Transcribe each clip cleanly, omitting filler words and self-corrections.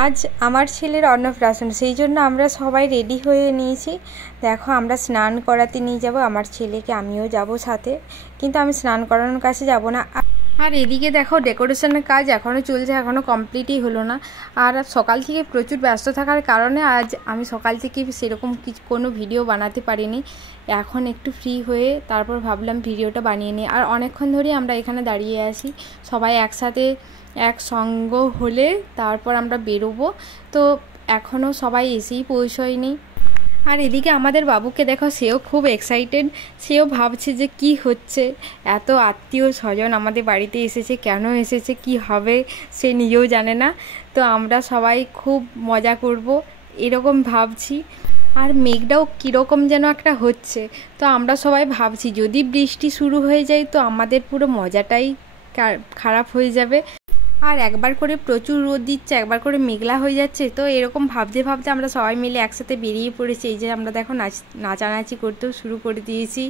আজ আমার ছেলের অন্নপ্রাশন, সেই জন্য আমরা সবাই রেডি হয়ে নিয়েছি। দেখো আমরা স্নান করাতে নিয়ে যাব আমার ছেলেকে, আমিও যাব সাথে, কিন্তু আমি স্নান করানোর কাছে যাব না। আর এদিকে দেখো ডেকোরেশনের কাজ এখনও চলছে, এখনও কমপ্লিটই হলো না। আর সকাল থেকে প্রচুর ব্যস্ত থাকার কারণে আজ আমি সকাল থেকে সেরকম কোনো ভিডিও বানাতে পারিনি। এখন একটু ফ্রি হয়ে তারপর ভাবলাম ভিডিওটা বানিয়ে নিই। আর অনেকক্ষণ ধরেই আমরা এখানে দাঁড়িয়ে আছি, সবাই একসাথে একসঙ্গ হলে তারপর আমরা বেরোবো। তো এখনও সবাই এসেই পৌঁছয়নি। আর এদিকে আমাদের বাবুকে দেখো, সেও খুব এক্সাইটেড, সেও ভাবছে যে কি হচ্ছে, এত আত্মীয় স্বজন আমাদের বাড়িতে এসেছে, কেন এসেছে, কি হবে সে নিজেও জানে না। তো আমরা সবাই খুব মজা করব এরকম ভাবছি। আর মেঘটাও কীরকম যেন একটা হচ্ছে, তো আমরা সবাই ভাবছি যদি বৃষ্টি শুরু হয়ে যায় তো আমাদের পুরো মজাটাই খারাপ হয়ে যাবে। আর একবার করে প্রচুর রোদ দিচ্ছে, একবার করে মেঘলা হয়ে যাচ্ছে। তো এরকম ভাবতে ভাবতে আমরা সবাই মিলে একসাথে বেরিয়ে পড়েছি। এই যে আমরা দেখো নাচানাচি করতেও শুরু করে দিয়েছি।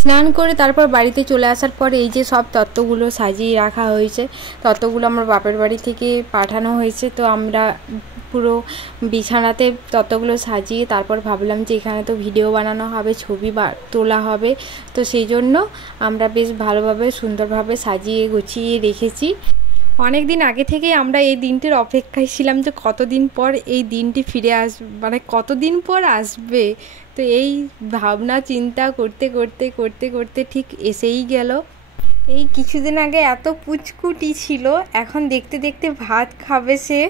স্নান করে তারপর বাড়িতে চলে আসার পর এই যে সব তত্ত্বগুলো সাজিয়ে রাখা হয়েছে, তত্ত্বগুলো আমার বাপের বাড়ি থেকে পাঠানো হয়েছে। তো আমরা পুরো বিছানাতে তত্ত্বগুলো সাজিয়ে তারপর ভাবলাম যে এখানে তো ভিডিও বানানো হবে, ছবি তোলা হবে, তো সেই জন্য আমরা বেশ ভালোভাবে সুন্দরভাবে সাজিয়ে গুছিয়ে রেখেছি। অনেক দিন আগে থেকেই আমরা এই দিনটির অপেক্ষায় ছিলাম যে কতদিন পর এই দিনটি ফিরে আসবে, মানে কতদিন পর আসবে। তো এই ভাবনা চিন্তা করতে করতে করতে করতে ঠিক এসেই গেল। এই কিছুদিন আগে এত পুচকুটি ছিল, এখন দেখতে দেখতে ভাত খাবে সে,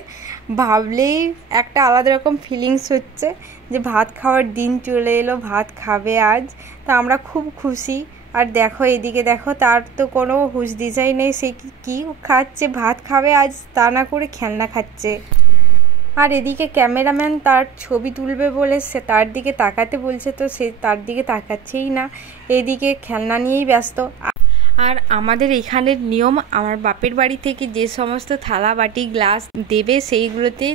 ভাবলেই একটা আলাদা রকম ফিলিংস হচ্ছে যে ভাত খাওয়ার দিন চলে এলো, ভাত খাবে আজ। তো আমরা খুব খুশি। আর দেখো এদিকে দেখো, তার তো কোনো হুঁশ দিশাই নেই, সে কি খাচ্ছে, ভাত খাবে আজ তা না করে খেলনা খাচ্ছে। আর এদিকে ক্যামেরাম্যান তার ছবি তুলবে বলে সে তার দিকে তাকাতে বলছে, তো সে তার দিকে তাকাচ্ছেই না, এদিকে খেলনা নিয়েই ব্যস্ত। আর আমাদের এখানের নিয়ম, আমার বাপের বাড়ি থেকে যে সমস্ত থালা বাটি গ্লাস দেবে সেইগুলোতে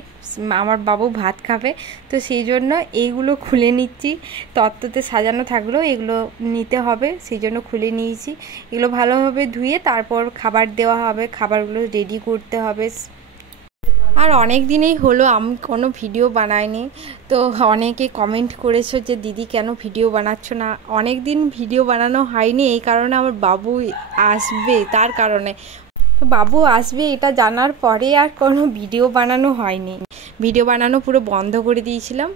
আমার বাবু ভাত খাবে। তো সেই জন্য এইগুলো খুলে নিচ্ছি, তত্ত্বতে সাজানো থাকলেও এগুলো নিতে হবে, সেই জন্য খুলে নিয়েছি। এগুলো ভালোভাবে ধুয়ে তারপর খাবার দেওয়া হবে, খাবারগুলো রেডি করতে হবে। আর অনেক দিনেই হলো আমি কোনো ভিডিও বানাইনি, তো অনেকে কমেন্ট করেছো যে দিদি কেন ভিডিও বানাচ্ছ না। অনেক দিন ভিডিও বানানো হয়নি, এই কারণে আমার বাবু আসবে তার কারণে। তো বাবু আসবে এটা জানার পরে আর কোনো ভিডিও বানানো হয়নি, ভিডিও বানানো পুরো বন্ধ করে দিয়েছিলাম।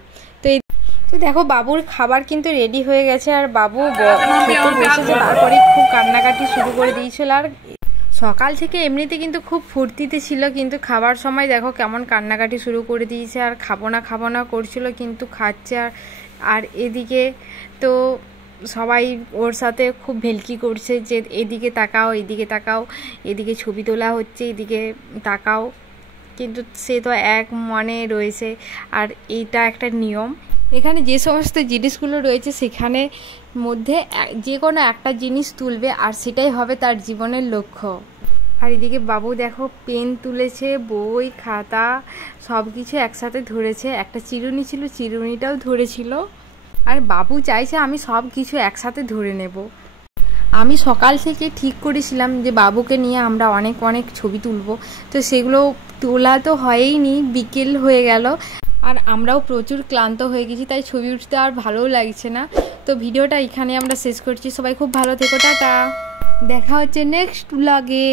তো দেখো বাবুর খাবার কিন্তু রেডি হয়ে গেছে, আর বাবু খেতে বসেছে, তারপরে খুব কান্নাকাটি শুরু করে দিয়েছিল। আর সকাল থেকে এমনিতে কিন্তু খুব ফুর্তিতে ছিল, কিন্তু খাবার সময় দেখো কেমন কান্নাকাটি শুরু করে দিয়েছে, আর খাবো না করছিল, কিন্তু খাচ্ছে। আর এদিকে তো সবাই ওর সাথে খুব ভেলকি করছে যে এদিকে তাকাও, এদিকে তাকাও, এদিকে ছবি তোলা হচ্ছে, এদিকে তাকাও, কিন্তু সে তো এক মনে রয়েছে। আর এইটা একটা নিয়ম, এখানে যে সমস্ত জিনিসগুলো রয়েছে সেখানে মধ্যে যে কোনো একটা জিনিস তুলবে, আর সেটাই হবে তার জীবনের লক্ষ্য। আর এদিকে বাবু দেখো পেন তুলেছে, বই খাতা সব কিছু একসাথে ধরেছে, একটা চিরুনি ছিল চিরুনিটাও ধরেছিল। আর বাবু চাইছে আমি সব কিছু একসাথে ধরে নেব। আমি সকাল থেকে ঠিক করেছিলাম যে বাবুকে নিয়ে আমরা অনেক ছবি তুলব, তো সেগুলো তোলা তো হয়ইনি, বিকেল হয়ে গেল। আর আমরাও প্রচুর ক্লান্ত হয়ে গেছি, তাই ছবি উঠতে আর ভালোও লাগছে না। তো ভিডিওটা এখানে আমরা শেষ করছি, সবাই খুব ভালো থেকো, টাটা, দেখা হচ্ছে নেক্সট ব্লগে।